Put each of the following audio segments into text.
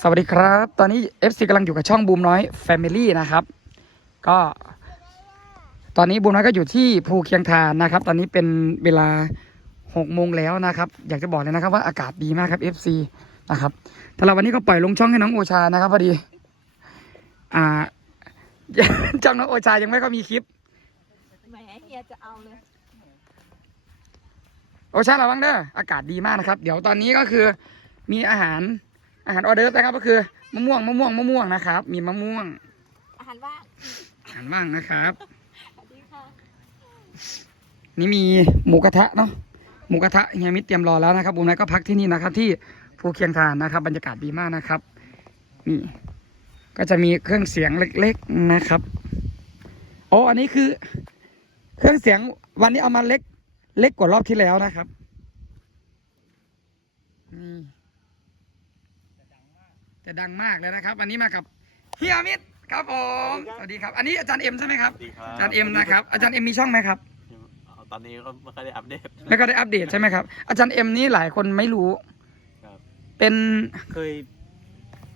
สวัสดีครับ ตอนนี้ FC กำลังอยู่กับช่องบูมน้อย Family นะครับ ก็ ตอนนี้บูมน้อยก็อยู่ที่ภูเคียงทานนะครับ ตอนนี้เป็นเวลา6โมงแล้วนะครับ อยากจะบอกเลยนะครับว่าอากาศดีมากครับ FC นะครับแต่เราวันนี้ก็ปล่อยลงช่องให้น้องโอชานะครับพอดี อ่าช่องน้องโอชายังไม่ก็มีคลิปแหมเฮียจะเอาเลยโอชาระวังเด้ออากาศดีมากนะครับ เดี๋ยวตอนนี้ก็คือมีอาหาร อาหารออเดอร์ฟนะครับ ก็คือมะม่วงมะม่วงมะม่วงนะครับ มีมะม่วง อาหารว่างอาหารว่างนะครับ สวัสดีค่ะนี่มีหมูกระทะเนาะหมูกระทะเฮียมิตรเตรียมรอแล้วนะครับบุมนายก็พักที่นี่นะครับ ที่ภูเคียงทานนะครับ บรรยากาศดีมากนะครับนี่ก็จะมีเครื่องเสียงเล็ก ๆนะครับโอ้อันนี้คือ เครื่องเสียงวันนี้เอามาเล็ก เล็กกว่ารอบที่แล้วนะครับนี่ จะดังมากเลยนะครับวันนี้มากับเฮียมิตรครับผมสวัสดีครับ อันนี้อาจารย์เอ็มใช่ไหมครับสวัสดีครับอาจารย์เอ็มนะครับอาจารย์เอ็มมีช่องไหมครับตอนนี้ก็ไม่ค่อยได้อัปเดตแล้วก็ได้อัปเดตใช่ไหมครับอาจารย์เอ็มนี่หลายคนไม่รู้ครับเป็นเคย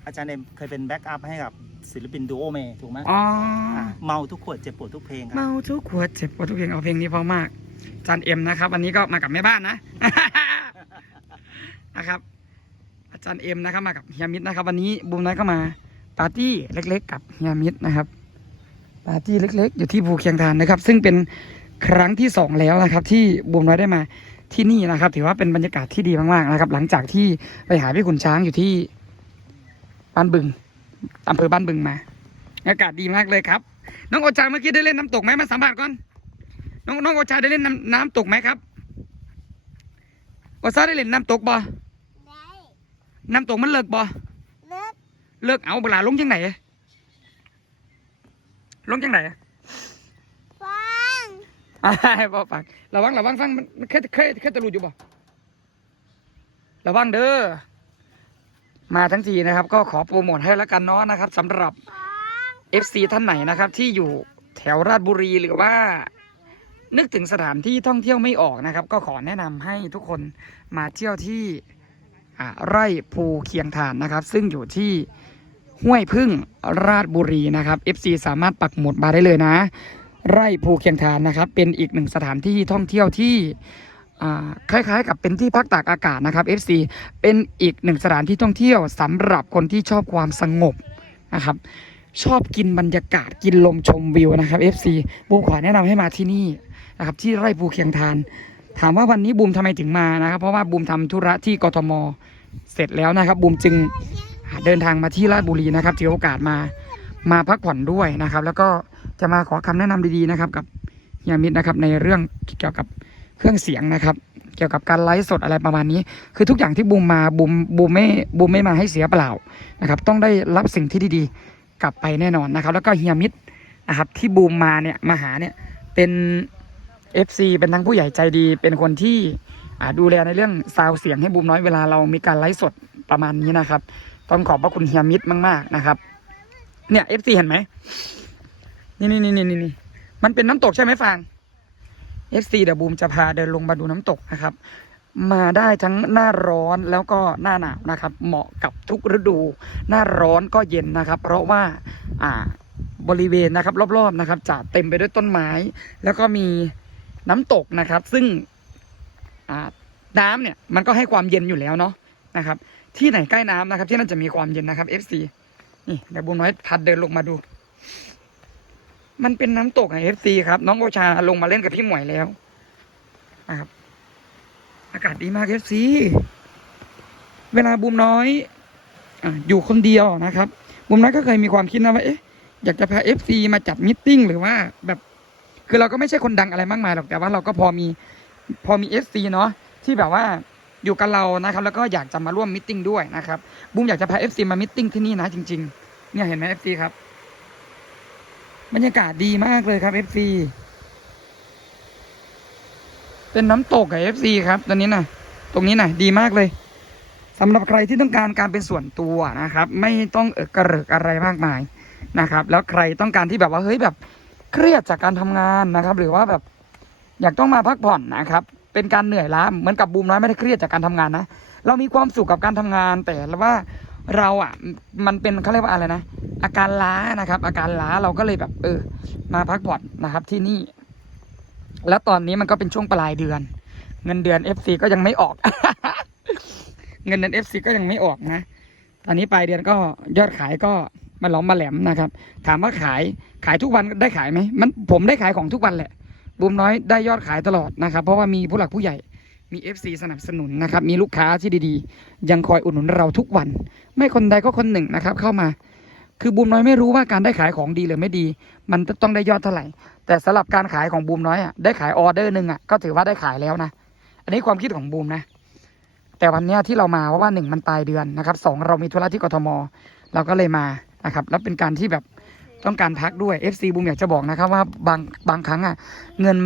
อาจารย์เอ็มเคยเป็นแบ็กอัพให้กับศิลปินดูโอเมถูกไหมอ๋ออะเมาทุกขวดเจ็บปวดทุกเพลงครับเมาทุกขวดเจ็บปวดทุกเพลงเอาเพลงนี้เพราะมากอาจารย์เอ็มนะครับวันนี้ก็มากับแม่บ้านนะนะครับ อาจารย์เอ็มนะครับมากับเฮียมิตรนะครับ วันนี้บูมน้อยก็มาปาร์ตี้เล็ก ๆ กับเฮียมิตรนะครับ ปาร์ตี้เล็ก ๆ อยู่ที่ภูเคียงทานนะครับ ซึ่งเป็นครั้งที่สองแล้วนะครับ ที่บูมน้อยได้มาที่นี่นะครับ ถือว่าเป็นบรรยากาศที่ดีมากๆนะครับ หลังจากที่ไปหาพี่ขุนช้างอยู่ที่บ้านบึงอำเภอบ้านบึงมา อากาศดีมากเลยครับน้องโอชาเมื่อกี้ได้เล่นน้ำตกไหมมาสัมผัสก่อนน้องน้องโอชาได้เล่นน้ำน้ำตกไหมครับโอชาได้เล่นน้ำตกบ่ น้ำตกมันเลิกบ่เลิกเลิกเอาเวลาลงจังไหนลงจังไหนฟังอ่าบ่ปากระวังระวังฟังมันมันเคยเคยเคยตะลุดอยู่บ่ระวังเด้อมาทั้งทีนะครับ ก็ขอโปรโมทให้แล้วกันเนาะนะครับสำหรับ FC ท่านไหนนะครับ ที่อยู่แถวราชบุรีหรือว่า นึกถึงสถานที่ท่องเที่ยวไม่ออกนะครับ ก็ขอแนะนำให้ทุกคนมาเที่ยวที่อ่า ไร่ภูเคียงทานนะครับ ซึ่งอยู่ที่ห้วยพึ่งราชบุรีนะครับ FC สามารถปักหมุดมาได้เลยนะ ไร่ภูเคียงทานนะครับ เป็นอีกหนึ่งสถานที่ท่องเที่ยวที่คล้ายๆ กับเป็นที่พักตากอากาศนะครับ FC เป็นอีกหนึ่งสถานที่ท่องเที่ยวสำหรับคนที่ชอบความสงบนะครับ ชอบกินบรรยากาศกินลมชมวิวนะครับ FC บูมขอแนะนำให้มาที่นี่นะครับที่ไร่ภูเคียงทาน ถามว่าวันนี้บูมทำไมถึงมานะครับ เพราะว่าบูมทำธุระที่กทมเสร็จแล้วนะครับบูมจึงเดินทางมาที่ราชบุรีนะครับถือโอกาสมามาพักผ่อนด้วยนะครับ แล้วก็จะมาขอคำแนะนำดีๆนะครับกับเฮียมิตรนะครับในเรื่องเกี่ยวกับเครื่องเสียงนะครับ เกี่ยวกับการไลฟ์สดอะไรประมาณนี้ คือทุกอย่างที่บูมมาบูมบูมไม่บูมไม่มาให้เสียเปล่านะครับ ต้องได้รับสิ่งที่ดีๆ กลับไปแน่นอนนะครับ แล้วก็เฮียมิตรนะครับที่บูมมาเนี่ยมาหาเนี่ยเป็น FC เป็นทั้งผู้ใหญ่ใจดี เป็นคนที่ดูแลในเรื่องซาว์เสียงให้บูมน้อยเวลาเรามีการไลฟ์สดประมาณนี้นะครับ ต้องขอบพระคุณเฮียมิตรมากๆนะครับ เนี่ย FC เห็นไหมนี่นี่นี่นี่นี่มันเป็นน้ำตกใช่ไหมฟาง FC เดี๋ยวบูมจะพาเดินลงมาดูน้ำตกนะครับ มาได้ทั้งหน้าร้อนแล้วก็หน้าหนาวนะครับ เหมาะกับทุกฤดู หน้าร้อนก็เย็นนะครับ เพราะว่าอ่าบริเวณนะครับ รอบๆนะครับ จะเต็มไปด้วยต้นไม้ แล้วก็มี น้ำตกนะครับ ซึ่งน้ำเนี่ยมันก็ให้ความเย็นอยู่แล้วเนาะนะครับ ที่ไหนใกล้น้ำนะครับ ที่นั่นจะมีความเย็นนะครับ FC นี่เดี๋ยวบูมน้อยพัดเดินลงมาดู มันเป็นน้ำตกไง FC ครับ น้องโอชาลงมาเล่นกับพี่หมวยแล้วนะครับ อากาศดีมาก FC เวลาบูมน้อยออยู่คนเดียวนะครับบูมน้อยก็เคยมีความคิดนะว่าเอ๊ะอยากจะพา FC มาจัดมิทติ้งหรือว่าแบบ คือเราก็ไม่ใช่คนดังอะไรมากมายหรอกแต่ว่าเราก็พอมีพอมี FC เนาะที่แบบว่าอยู่กับเรานะครับ แล้วก็อยากจะมาร่วมมิทติ้งด้วยนะครับบูมอยากจะพา FC มามิทติ้งที่นี่นะจริง ๆ เนี่ยเห็นไหม FC ครับบรรยากาศดีมากเลยครับ FC เป็นน้ำตกกับ FC ครับตอนนี้นะตรงนี้นะดีมากเลยสำหรับใครที่ต้องการการเป็นส่วนตัวนะครับ ไม่ต้องเอกกระเริกอะไรมากมายนะครับ แล้วใครต้องการที่แบบว่าเฮ้ยแบบ เครียดจากการทำงานนะครับ หรือว่าแบบอยากต้องมาพักผ่อนนะครับ เป็นการเหนื่อยล้าเหมือนกับบูมน้อยไม่ได้เครียดจากการทำงานนะเรามีความสุขกับการทำงาน แต่ว่าเราอะมันเป็นเขาเรียกว่าอะไรนะอาการล้านะครับ อาการล้าเราก็เลยแบบ เออ มาพักผ่อนนะครับที่นี่ แล้วตอนนี้มันก็เป็นช่วงปลายเดือน เงินเดือน FC ก็ยังไม่ออก เงินเดือน FC ก็ยังไม่ออกนะตอนนี้ปลายเดือนก็ยอดขายก็ มาหลอมมาแหลมนะครับ ถามว่าขายขายทุกวันได้ขายไหมมันผมได้ขายของทุกวันแหละบูมน้อยได้ยอดขายตลอดนะครับ เพราะว่ามีผู้หลักผู้ใหญ่มี FC สนับสนุนนะครับ มีลูกค้าที่ดีๆ ยังคอยอุดหนุนเราทุกวัน ไม่คนใดก็คนหนึ่งนะครับ เข้ามา คือบูมน้อยไม่รู้ว่าการได้ขายของดีหรือไม่ดี มันต้องได้ยอดเท่าไหร่ แต่สำหรับการขายของบูมน้อยอะได้ขายออเดอร์หนึ่งอะก็ถือว่าได้ขายแล้วนะ อันนี้ความคิดของบูมนะ แต่วันเนี้ยที่เรามาเพราะว่าหนึ่งมันปลายเดือนนะครับสองเรามีธุระที่กทม เราก็เลยมา นะครับแล้วเป็นการที่แบบต้องการพักด้วย FC บูมอยากจะบอกนะครับว่าบางบางครั้งอะเงิน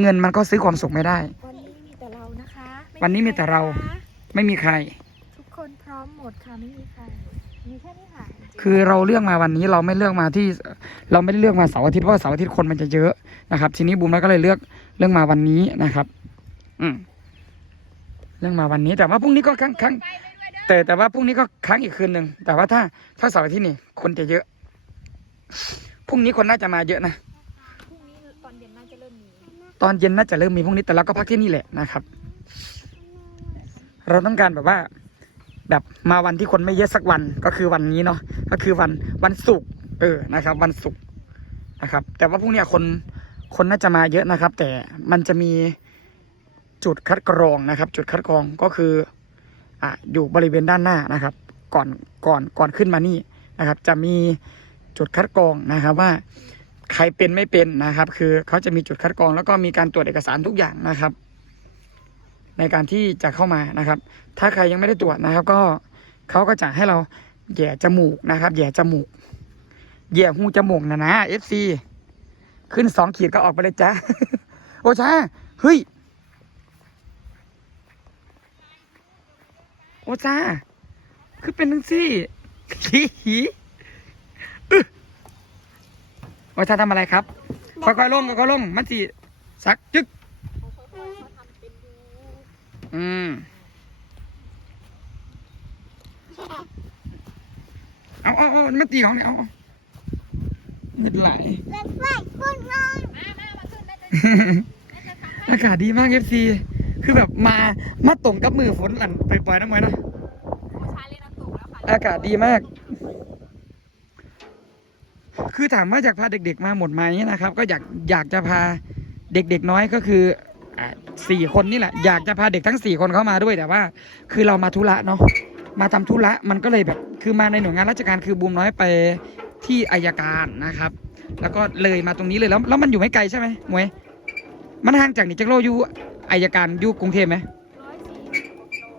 เงินมันก็ซื้อความสุขไม่ได้ วันนี้มีแต่เรานะคะไวันนี้มีแต่เราใคนะคะไม่มีใคร ทุกคนพร้อมหมดค่ะไม่มีใครมีแค่นี้ค่ะคือเราเลือกมาวันนี้เราไม่เลือกมาที่เราไม่ได้เลือกมาเสาร์อาทิตย์เพราะว่าเสาร์อาทิตย์คนมันจะเยอะนะครับ ทีนี้บูมแล้วก็เลยเลือกเลือกมาวันนี้นะครับ อืมเลือกมาวันนี้แต่ว่าพรุ่งนี้ก็ครั้งครั้ง แต่แต่ว่าพรุ่งนี้ก็ครั้งอีกคืนหนึ่งแต่ว่าถ้าถ้าเสาร์อาทิตย์นี่คนจะเยอะพรุ่งนี้คนน่าจะมาเยอะนะพรุ่งนี้ตอนเย็นน่าจะเริ่มมีตอนเย็นน่าจะเริ่มมีพรุ่งนี้แต่เราก็พักที่นี่แหละนะครับ เราต้องการแบบว่า แบบมาวันที่คนไม่เยอะสักวันก็คือวันนี้เนาะก็คือวันวันศุกร์เออนะครับ วันศุกร์นะครับ แต่ว่าพรุ่งเนี้ยคนคนน่าจะมาเยอะนะครับ แต่มันจะมีจุดคัดกรองนะครับ จุดคัดกรองก็คือ อะอยู่บริเวณด้านหน้านะครับ ก่อนก่อนก่อนขึ้นมานี่นะครับ จะมีจุดคัดกรองนะครับว่าใครเป็นไม่เป็นนะครับ คือเขาจะมีจุดคัดกรอง แล้วก็มีการตรวจเอกสารทุกอย่างนะครับ ในการที่จะเข้ามานะครับ ถ้าใครยังไม่ได้ตรวจนะครับ ก็เขาก็จะให้เราแย่จมูกนะครับแย่จมูกแย่หูจมูกนะนะ FC ขึ้นสองขีดก็ออกไปเลยจ้าโอชาเฮ้ย โอชาคือเป็นทั้งซี่ขี้หีอึ๊ะโอชาทำอะไรครับ ค่อยๆลงค่อยๆลงมันสิสักจึกอืมเอาเอาเอามาตีของเนี่ยเอาเอาเงินไหลรถไฟพุ่งลงอากาศดีมากเอฟซี คือแบบมามาตรงกับมือฝนอันไปปล่อยๆน้ำไว้นะอากาศดีมาก คือถามว่าอยากพาเด็ก ๆ มาหมดไหมนะครับ ก็อยากอยากจะพาเด็ก ๆ น้อยก็คืออ่าสี่คนนี่แหละ อยากจะพาเด็กทั้งสี่คนเข้ามาด้วยแต่ว่า คือเรามาธุระเนาะมาทำธุระมันก็เลยแบบ คือมาในหน่วยงานราชการคือบูมน้อยไปที่อายการนะครับ แล้วก็เลยมาตรงนี้เลยแล้วแล้วมันอยู่ไม่ไกลใช่ไหมหมวย มันห่างจากนิจักโลอยู่ อายการอยู่กรุงเทพไหมร้อยสี่สิบ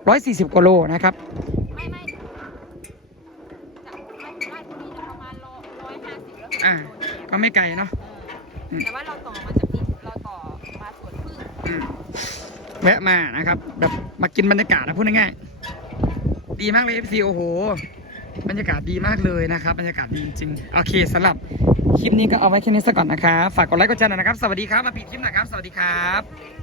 ร้อยสี่สิบกว่าโลนะครับ ไม่ไม่จากบ้านราชบุรีนะประมาณร้อยห้าสิบแล้วอ่า ก็ไม่ไกลเนาะแต่ว่าเราต่อมาจากนี้เราต่อมาสวนพึ่งอืมแวะมานะครับ แบบมากินบรรยากาศนะพูดง่ายๆดีมากเลย FC โอ้โห บรรยากาศดีมากเลยนะครับ บรรยากาศดีจริงๆโอเคสำหรับคลิปนี้ก็เอาไว้แค่นี้ซะก่อนนะครับฝากกดไลค์กดแชร์หน่อยนะครับ สวัสดีครับ มาปิดคลิปหน่อยครับ สวัสดีครับ